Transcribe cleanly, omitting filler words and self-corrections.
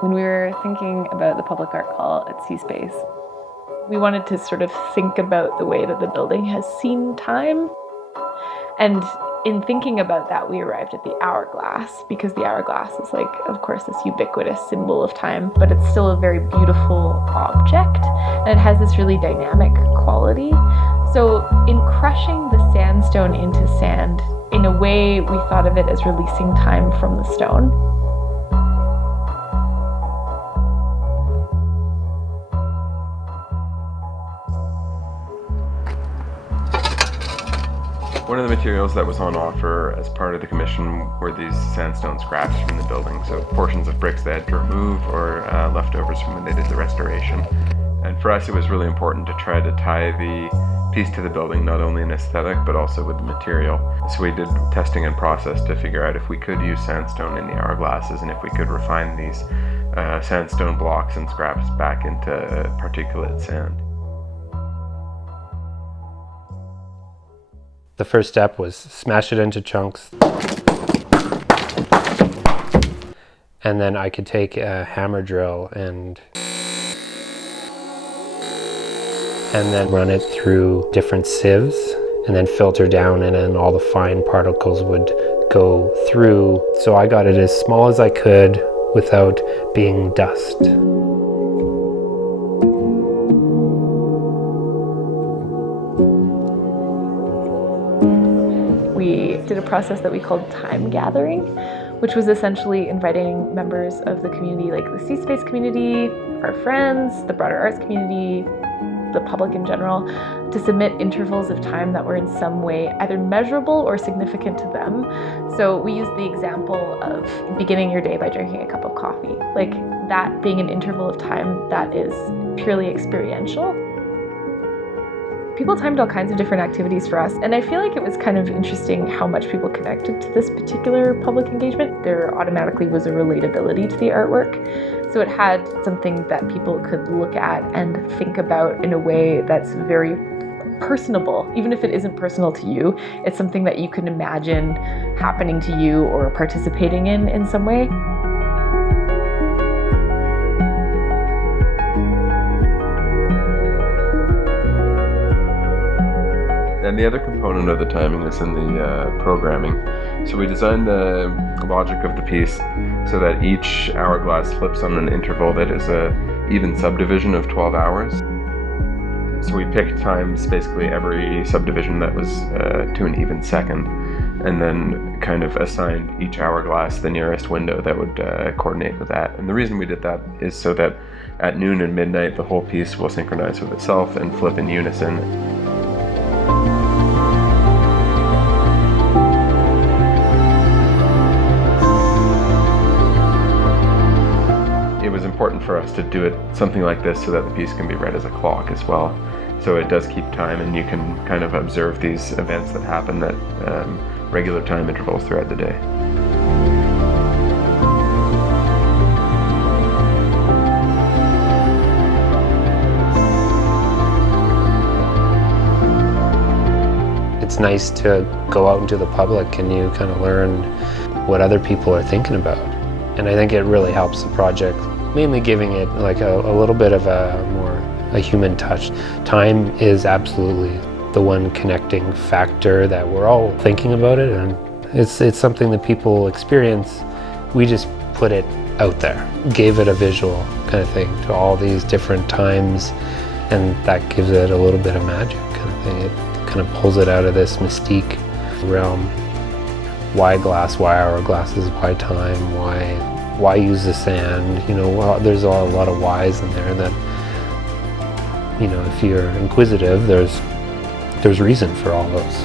When we were thinking about the public art hall at C-Space, we wanted to sort of think about the way that the building has seen time. And in thinking about that, we arrived at the hourglass, because the hourglass is like, of course, this ubiquitous symbol of time, but it's still a very beautiful object, and it has this really dynamic quality. So in crushing the sandstone into sand, in a way, we thought of it as releasing time from the stone. One of the materials that was on offer as part of the commission were these sandstone scraps from the building, so portions of bricks they had to remove or leftovers from when they did the restoration. And for us it was really important to try to tie the piece to the building, not only in aesthetic but also with the material. So we did testing and process to figure out if we could use sandstone in the hourglasses and if we could refine these sandstone blocks and scraps back into particulate sand. The first step was smash it into chunks, and then I could take a hammer drill and then run it through different sieves and then filter down, and then all the fine particles would go through. So I got it as small as I could without being dust. We did a process that we called time gathering, which was essentially inviting members of the community, like the C-Space community, our friends, the broader arts community, the public in general, to submit intervals of time that were in some way either measurable or significant to them. So we used the example of beginning your day by drinking a cup of coffee, like that being an interval of time that is purely experiential. People timed all kinds of different activities for us, and I feel like it was kind of interesting how much people connected to this particular public engagement. There automatically was a relatability to the artwork, so it had something that people could look at and think about in a way that's very personable. Even if it isn't personal to you, it's something that you can imagine happening to you or participating in some way. And the other component of the timing is in the programming. So we designed the logic of the piece so that each hourglass flips on an interval that is a even subdivision of 12 hours. So we picked times basically every subdivision that was to an even second, and then kind of assigned each hourglass the nearest window that would coordinate with that. And the reason we did that is so that at noon and midnight the whole piece will synchronize with itself and flip in unison. It was important for us to do it something like this so that the piece can be read as a clock as well. So it does keep time, and you can kind of observe these events that happen at regular time intervals throughout the day. It's nice to go out into the public and you kind of learn what other people are thinking about. And I think it really helps the project, mainly giving it like a little bit of a human touch. Time is absolutely the one connecting factor that we're all thinking about it, and it's something that people experience. We just put it out there, gave it a visual kind of thing to all these different times, and that gives it a little bit of magic kind of thing. It kind of pulls it out of this mystique realm. Why glass, why hourglasses, why time, why use the sand? You know, well, there's a lot of whys in there that, you know, if you're inquisitive, there's reason for all those.